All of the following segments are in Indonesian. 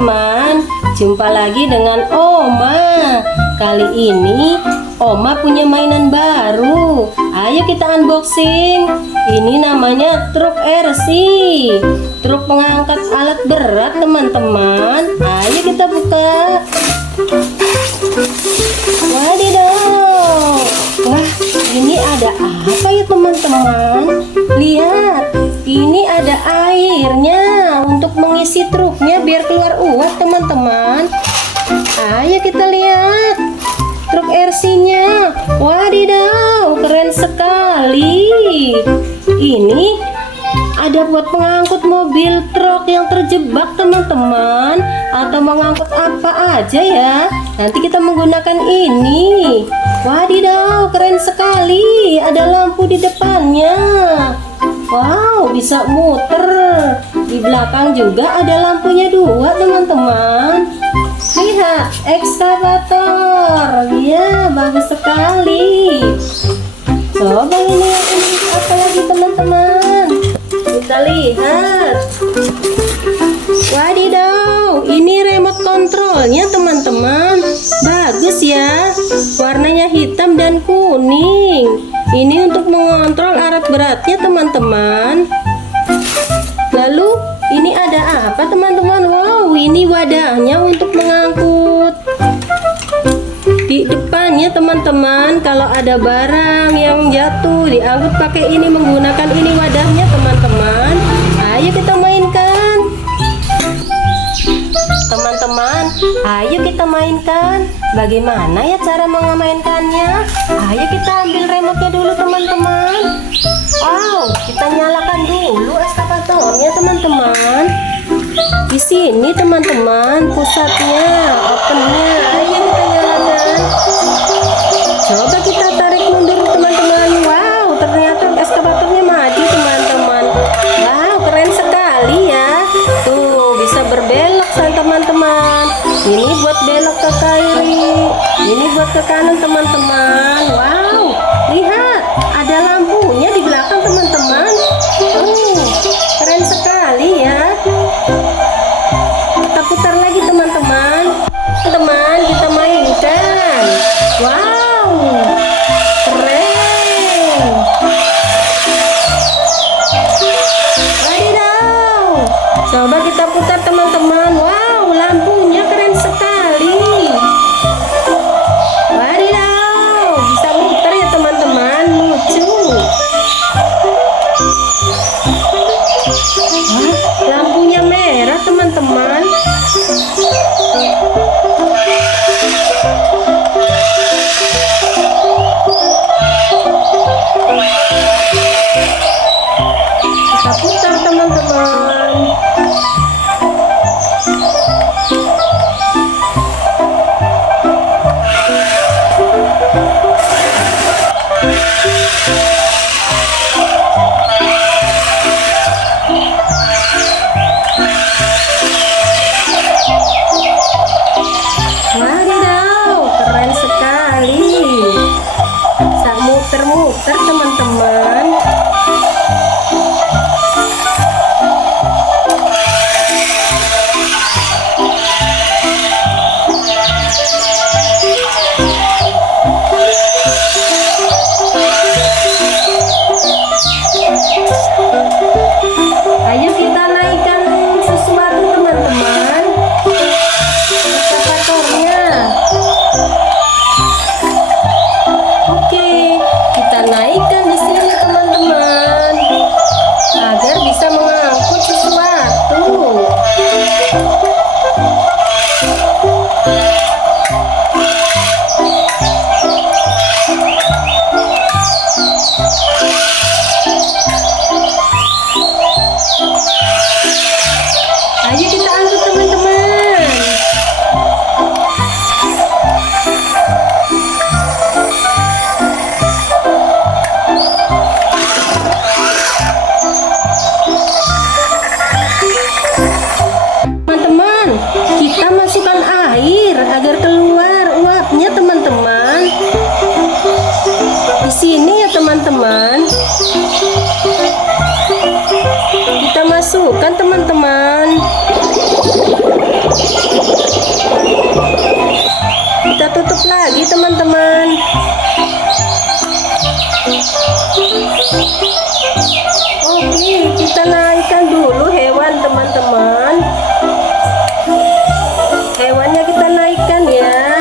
teman-teman, jumpa lagi dengan Oma. Kali ini Oma punya mainan baru. Ayo kita unboxing. Ini namanya truk RC, truk pengangkat alat berat teman-teman. Ayo kita buka. Wadidaw. Wah, ini ada apa ya teman-teman? Lihat, ini ada airnya untuk mengisi truknya biar keluar uap teman-teman. Ayo kita lihat truk RC-nya. Wadidaw, keren sekali. Ini ada buat pengangkut mobil truk yang terjebak teman-teman, atau mengangkut apa aja ya. Nanti kita menggunakan ini. Wadidaw, keren sekali. Ada lampu di depannya. Wow, bisa muter. Di belakang juga ada lampunya dua teman-teman. Lihat, ekskavator. Ya, bagus sekali. Coba ini apa lagi teman-teman? Kita lihat. Wadidaw, ini remote kontrolnya teman-teman. Bagus ya, warnanya hitam dan kuning. Ini untuk mengontrol alat beratnya teman-teman. Lalu ini ada apa teman-teman? Wow, ini wadahnya untuk mengangkut. Di depannya teman-teman, kalau ada barang yang jatuh diangkut pakai ini, menggunakan ini wadahnya teman-teman. Ayo kita mainkan. Teman-teman, ayo kita mainkan. Bagaimana ya cara memainkannya? Ayo kita ambil remote-nya dulu teman-teman. Wow, kita nyalakan dulu eskavatornya teman-teman. Di sini teman-teman, pusatnya, opennya. Ayo kita nyalakan. Coba kita tarik mundur teman-teman. Wow, ternyata eskavatornya maju teman-teman. Wow, keren sekali ya. Tuh, bisa berbelok teman-teman. Ini buat belok ke kiri, ini buat ke kanan teman-teman. Wow, lihat, ada lampunya di belakang teman-teman. Keren sekali ya. Kita putar lagi teman-teman. Teman, kita mainkan. Wow, keren. Wadidaw, coba kita putar teman-teman. Wow, lampunya keren sekali. Wadidaw, bisa muter ya teman-teman, lucu. Wah, lampunya merah teman-teman. Kita putar teman-teman. Wadidaw, keren sekali. Bisa muter-muter teman-teman. Ayo kita naikkan sesuatu teman-teman. Eskavatornya. Oke, kita naikkan di sini teman-teman, agar bisa mengangkut sesuatu. Ayo kita angkut teman-teman. Teman-teman, kita masukkan air agar keluar uapnya teman-teman. Di sini ya teman-teman. Kita masukkan teman-teman. Kita tutup lagi teman-teman. Oke, kita naikkan dulu hewan teman-teman. Hewannya kita naikkan ya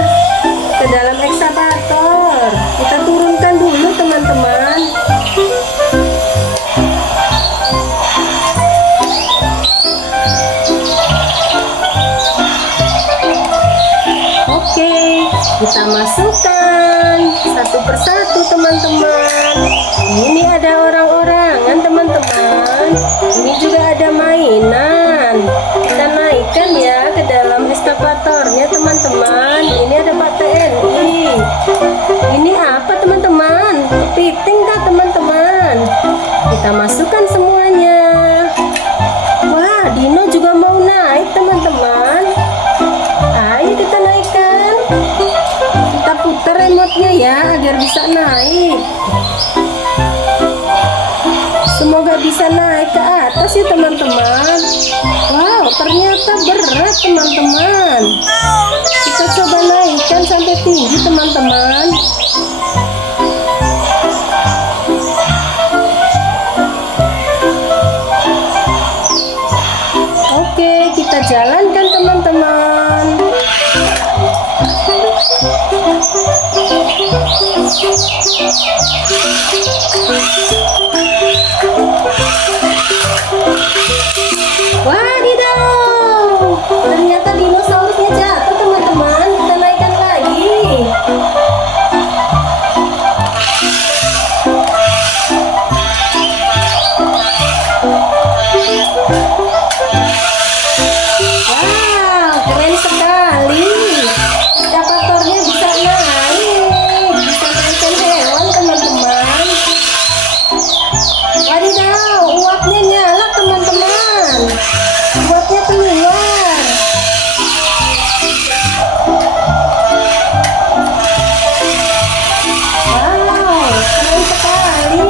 ke dalam ekskavator. Kita turunkan dulu teman-teman. Oke, kita masukkan satu persatu teman-teman. Ini ada orang-orangan teman-teman. Ini juga ada mainan. Kita naikkan ya ke dalam ekskavatornya teman-teman. Ini ada Pak TNI. Ini apa teman-teman? Kepiting kah teman-teman? Kita masukkan semuanya. Wah, Dino juga mau naik teman-teman. Ayo kita naikkan. Kita putar remote-nya ya agar bisa naik. Semoga bisa naik ke atas ya teman-teman. Wow, ternyata berat teman-teman. Kita coba naikkan sampai tinggi teman-teman. Oke, kita jalankan teman-teman. Wadidaw, ternyata dinosaurusnya jatuh teman-teman. Kita naikkan lagi. Wow, keren sekali. Ekskavatornya bisa naik, bisa naikkan hewan teman-teman. Wadidaw, uapnya nyala teman-teman. Uapnya keluar. Wow, keren sekali.